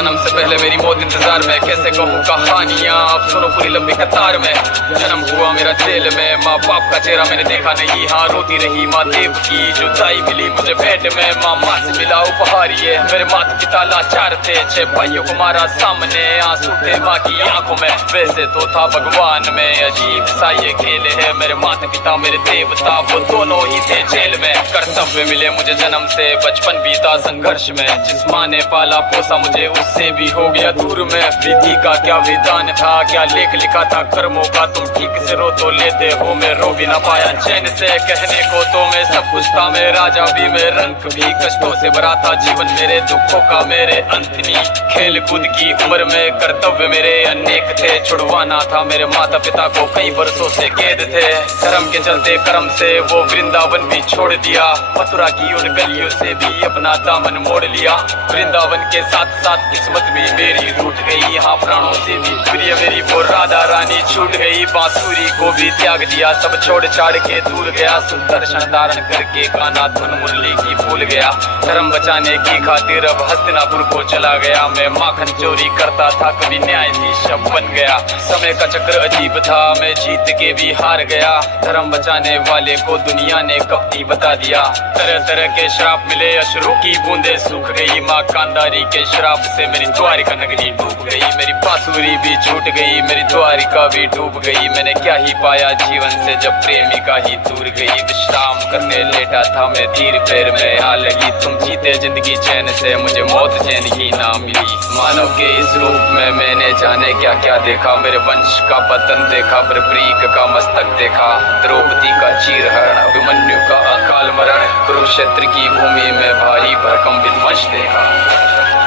जन्म से पहले मेरी मौत इंतजार में, कैसे कहूँ कहानियाँ अब सुनो पूरी लंबी कतार में। जन्म हुआ मेरा जेल में, माँ बाप का चेहरा मैंने देखा नहीं, हाँ रोती रही माँ देव की जुदाई मिली मुझे भेंट में। माँ से मिला उपहार ये, मेरे माता पिता लाचार थे, 6 भाइयों को मारा सामने, आंसू थे माँ की आंखों में। वैसे तो था भगवान में, अजीब सा ये खेल है, मेरे माता पिता मेरे देवता वो दोनों ही थे जेल में। कर्तव्य मिले मुझे जन्म से, बचपन बीता संघर्ष में, जिस माँ ने पाला पोसा मुझे उससे भी हो गया दूर में। विधि का क्या विधान था, क्या लेख लिखा था कर्मों का, तुम ठीक से रो तो लेते हो, मैं रो भी ना पाया चैन से। कहने को तो मैं सब कुछ था, मैं राजा भी, मैं रंग भी, कष्टों से भरा था जीवन मेरे, दुखों का मेरे अंत नहीं। खेल कूद की उम्र में कर्तव्य मेरे अनेक थे, छुड़वाना था मेरे माता पिता को कई वर्षों से कैद थे। धर्म के चलते कर्म से वो वृंदावन भी छोड़ दिया, मथुरा की उन गलियों से भी अपना दामन मोड़ लिया। वृंदावन के साथ साथ किस्मत भी मेरी रूठ गई, यहाँ प्राणों से भी प्रिय मेरी वो राधा रानी छूट गई। बांसुरी को भी त्याग दिया, सब छोड़ छाड़ के दूर गया, सुदर्शन धारण करके गाना धुन मुरली की भूल गया। धर्म बचाने की खातिर अब हस्तिनापुर को चला गया, मैं माखन चोरी करता था कभी न्यायाधीश बन गया। समय का चक्र अजीब था, मैं जीत के भी हार गया, धर्म बचाने वाले को दुनिया ने कपटी बता दिया। तरह तरह के श्राप मिले, अश्रु की बूंदे सूख गई, माँ कांदारी के श्राप से मेरी द्वारिका नगरी डूब गई। मेरी बांसुरी भी छूट गई, मेरी द्वारिका भी डूब गई। मैंने क्या ही पाया जीवन से जब प्रेमिका ही दूर गई। विश्राम करने लेटा था मैं, तीर पैर में आ लगी, तुम जीते जिंदगी चैन से, मुझे मौत चैन ही ना मिली। मानव के इस रूप में मैंने जाने क्या क्या देखा, मेरे वंश का पतन देखा, बर्बरीक का मस्तक देखा, द्रौपदी का चीरहरण, अभिमन्यु का अकाल मरण, कुरुक्षेत्र की भूमि में भारी भरकम विध्वंस देखा।